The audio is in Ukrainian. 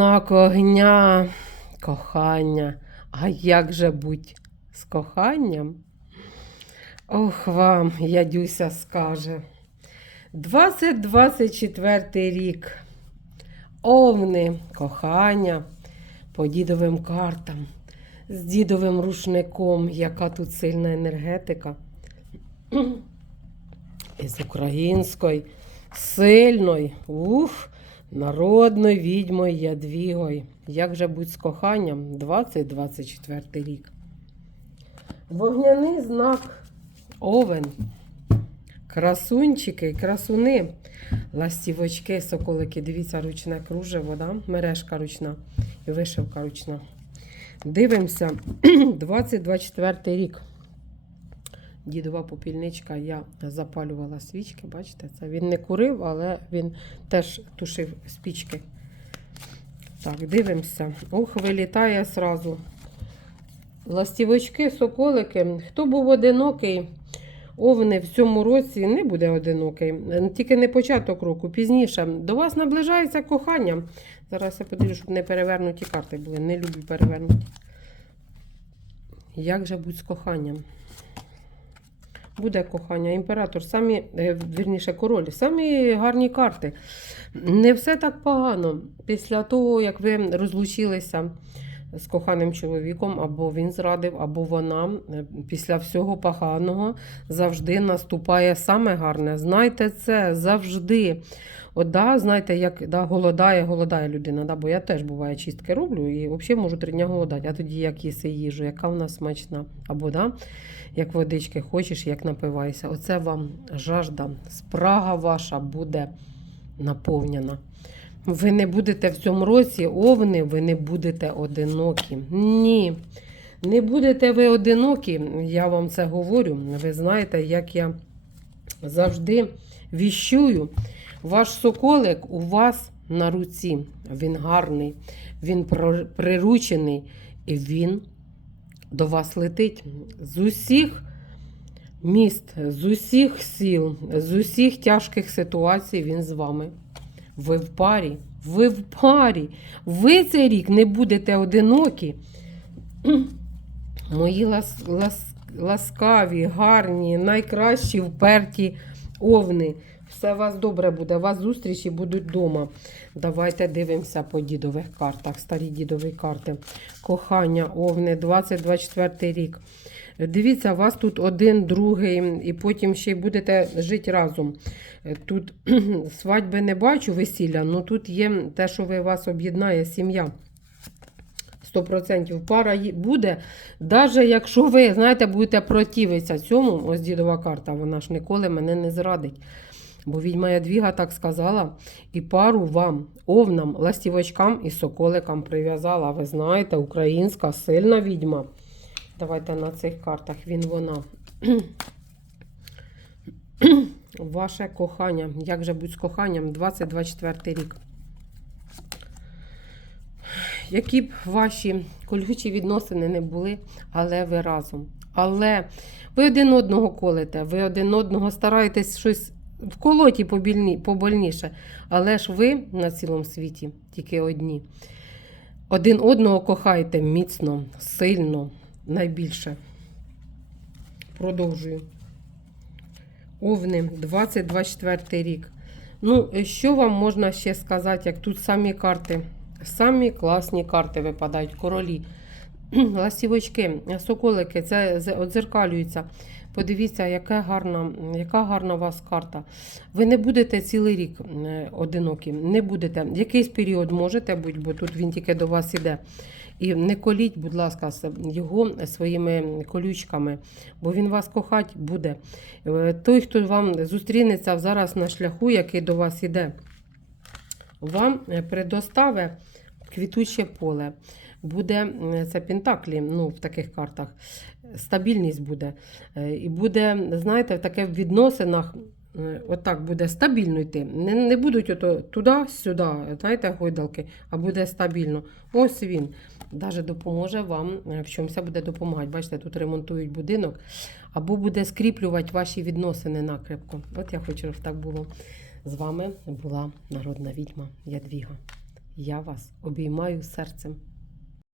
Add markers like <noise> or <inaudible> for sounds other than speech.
знак огня, кохання. А як же будь з коханням? Ох вам, ядюся скаже. 2024 рік. Овни, кохання по дідовим картам, з дідовим рушником, яка тут сильна енергетика. І з українською, сильною, ух, народною відьмою Ядвігою. Як же будь з коханням 2024 рік. Вогняний знак Овен. Красунчики, красуни, ластівочки, соколики. Дивіться, ручне кружево, да? мережка ручна і вишивка ручна. Дивимося, <clears throat> 2024 рік. Дідова попільничка, я запалювала свічки, бачите, це він не курив, але він теж тушив спічки. Так, дивимося. Ух, вилітає сразу. Ластівочки, соколики. Хто був одинокий, овни в цьому році не буде одинокий. Тільки не початок року, пізніше. До вас наближається кохання. Зараз я подивлюсь, щоб не перевернуті карти були. Не люблю перевернуті. Як же будь з коханням? Буде кохання, імператор, самі, е, вірніше, король, самі гарні карти. Не все так погано. Після того, як ви розлучилися з коханим чоловіком, або він зрадив, або вона, е, після всього поганого завжди наступає саме гарне. Знайте це завжди. От, да, знаєте, як да, голодає, голодає людина. Да, бо я теж буває чистки роблю і взагалі можу три дня голодати. А тоді як їси їжу, яка вона смачна. Або да, як водички хочеш, як напивайся. Оце вам жажда, спрага ваша буде наповнена. Ви не будете в цьому році овни, ви не будете одинокі. Ні. Не будете ви одинокі, я вам це говорю. Ви знаєте, як я завжди віщую. Ваш соколик у вас на руці. Він гарний, він приручений, і він до вас летить з усіх міст, з усіх сіл, з усіх тяжких ситуацій він з вами. Ви в парі, ви в парі. Ви цей рік не будете одинокі. Мої лас, лас, ласкаві, гарні, найкращі вперті овни. Все у вас добре буде, у вас зустрічі будуть вдома. Давайте дивимося по дідових картах. Старі дідові карти. Кохання, овни, 2024 рік. Дивіться, у вас тут один, другий, і потім ще й будете жити разом. Тут <clears throat> свадьби не бачу весілля, але тут є те, що ви вас об'єднає сім'я. 100% пара буде, навіть якщо ви, знаєте, будете противитися цьому, ось дідова карта, вона ж ніколи мене не зрадить. Бо відьма Ядвіга так сказала, і пару вам, овнам, ластівочкам і соколикам прив'язала. Ви знаєте, українська сильна відьма. Давайте на цих картах він вона. <clears throat> Ваше кохання. Як же будь з коханням? 2024 рік. Які б ваші колючі відносини не були, але ви разом. Але ви один одного колите, ви один одного стараєтесь щось вколоті побільні, побольніше. Але ж ви на цілому світі тільки одні. Один одного кохайте міцно, сильно, найбільше. Продовжую. Овни, 2024 рік. Ну, що вам можна ще сказати, як тут самі карти? Самі класні карти випадають, королі. Ластівочки, соколики, це одзеркалюється. Подивіться, яка гарна, яка гарна у вас карта. Ви не будете цілий рік одинокі, не будете. Якийсь період можете бути, бо тут він тільки до вас іде. І не коліть, будь ласка, його своїми колючками, бо він вас кохать буде. Е, Той, хто вам зустрінеться зараз на шляху, який до вас іде, вам е, предоставе квітуче поле. Буде це Пентаклі, ну, в таких картах. Стабільність буде. Е, І буде, знаєте, таке в відносинах. е, Отак буде стабільно йти. Не, не будуть ото туди-сюди, знаєте, гойдалки, а буде стабільно. Ось він. Даже допоможе вам в чомусь буде допомагати. Бачите, тут ремонтують будинок, або буде скріплювати ваші відносини накрепко. От я хочу, щоб так було. З вами була народна відьма Ядвіга. Я вас обіймаю серцем.